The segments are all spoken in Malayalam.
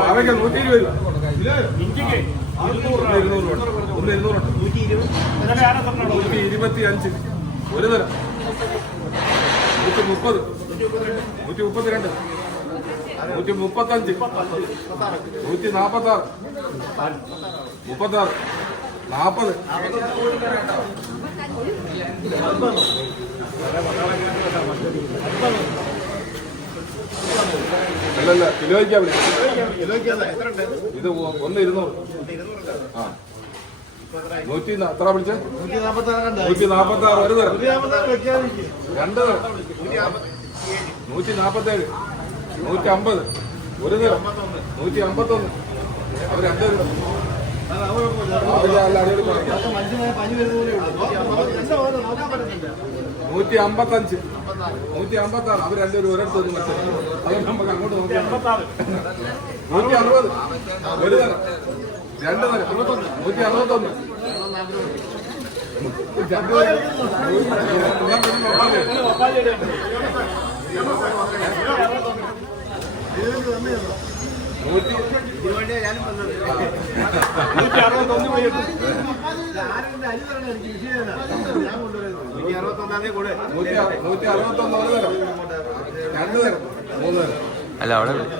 പാവയ്ക്ക നൂറ്റി ഇരുപത് ഒന്ന് ഇരുന്നൂറ് ഒന്ന് ഇരുന്നൂറുണ്ട് നൂറ്റി ഇരുപത്തി അഞ്ച് ഒരു തരം നൂറ്റി മുപ്പത് നൂറ്റി മുപ്പത്തിരണ്ട് നൂറ്റി മുപ്പത്തഞ്ച് നൂറ്റി നാപ്പത്തി ആറ് മുപ്പത്തി ആറ് നാപ്പത്. അല്ലല്ല കിലോയ്ക്കാ വിളിച്ചത്. ഇത് ഒന്ന് ഇരുന്നൂറ്. ആ. നൂറ്റി എത്ര വിളിച്ചത് നൂറ്റി നാപ്പത്തി ആറ് ഒരു തരം. രണ്ട് തരം. നൂറ്റി നാപ്പത്തേഴ് നൂറ്റി അമ്പത് ഒരു തരം. നൂറ്റി അമ്പത്തൊന്ന്. അവർ രണ്ട് തരം. നൂറ്റി അമ്പത്തഞ്ച് നൂറ്റി അമ്പത്തി ആറ് അവർ രണ്ടുപേരും ഒരിടത്ത് നിന്ന് വെച്ചത് അവർ നമുക്ക് അങ്ങോട്ട് നോക്കാം. നൂറ്റി അറുപത് ഒരു തരം. രണ്ട് തരം. നൂറ്റി അറുപത്തൊന്ന് രണ്ട് തരം. അറുപത്തൊന്ന് കൂടി നോക്കാല്ലേ? നൂറ്റി നൂറ്റി അറു- നൂറ്റി അറുപത്തൊന്ന് രണ്ട് അല്ല അവിടെ നൂറ്റി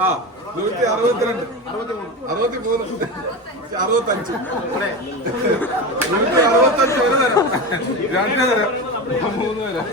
ആ നൂറ്റി അറുപത്തിരണ്ട്. അറുപത്തി മൂന്ന് അറുപത്തഞ്ച് നൂറ്റി അറുപത്തഞ്ച് ഒരു തരം. രണ്ട് തരം. മൂന്ന് തരം.